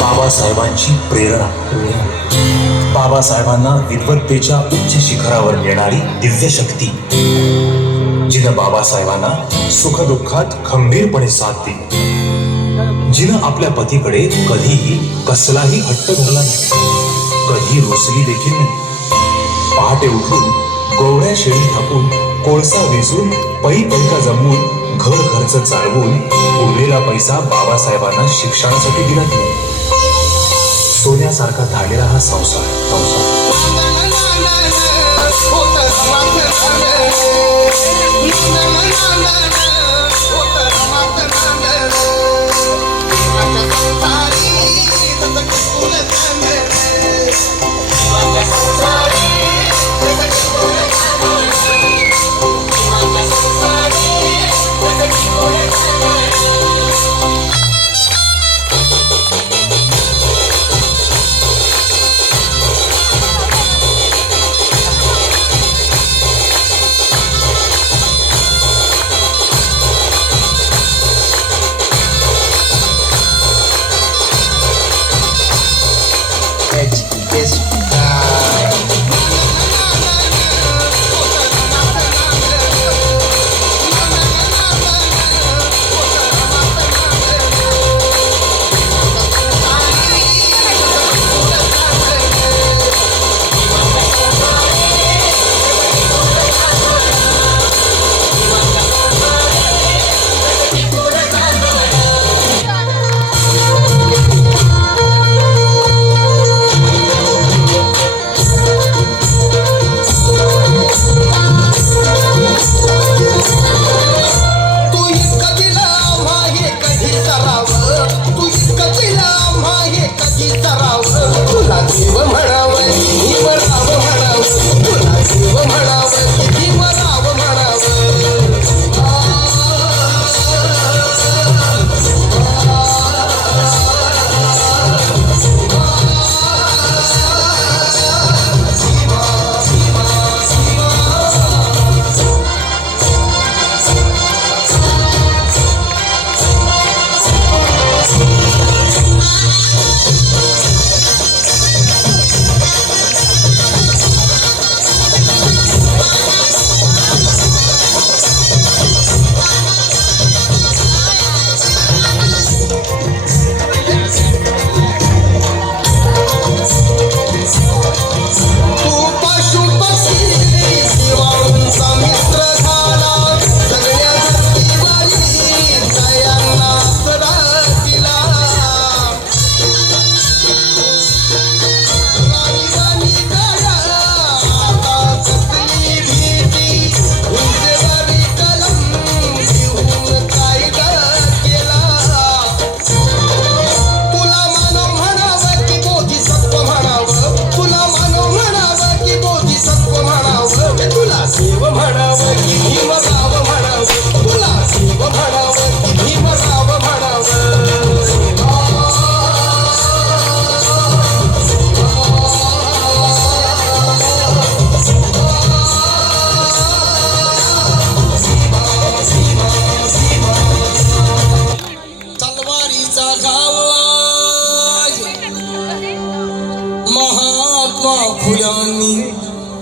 बाबासाहेबांची प्रेरणा. बाबासाहेबांना विद्वत्तेच्या उच्च शिखरावर नेणारी दिव्य शक्ती, जिनं बाबासाहेबांना सुखदुःखात खंबीरपणे साथ दिली, जिनं आपल्या पतीकडे कधीही कसलाही हट्ट धरला नाही, कधी रुसली देखील नाही. पहाटे उठून गोवऱ्या शेळी थापून, कोळसा वेचून, पैका जमवून, घर खर्च चालवून उरलेला पैसा बाबासाहेबांना शिक्षणासाठी दिला नाही. सोन्यासारखा धागेला हा संसार.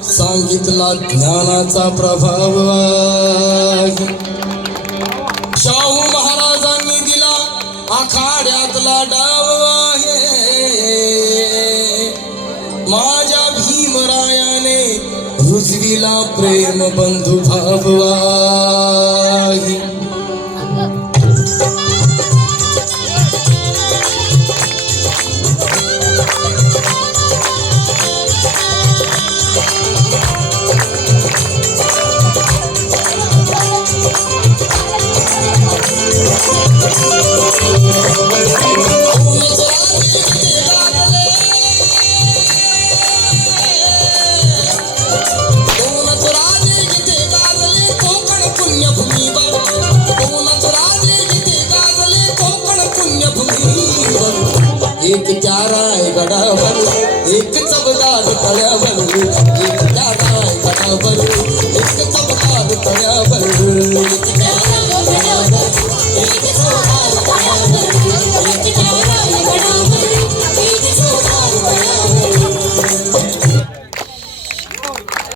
सांगितला ज्ञानाचा प्रभाव. शाहू महाराजांनी दिला आखाड्यातला डाव आहे. माझ्या भीमरायाने रुजविला प्रेम बंधुभाव.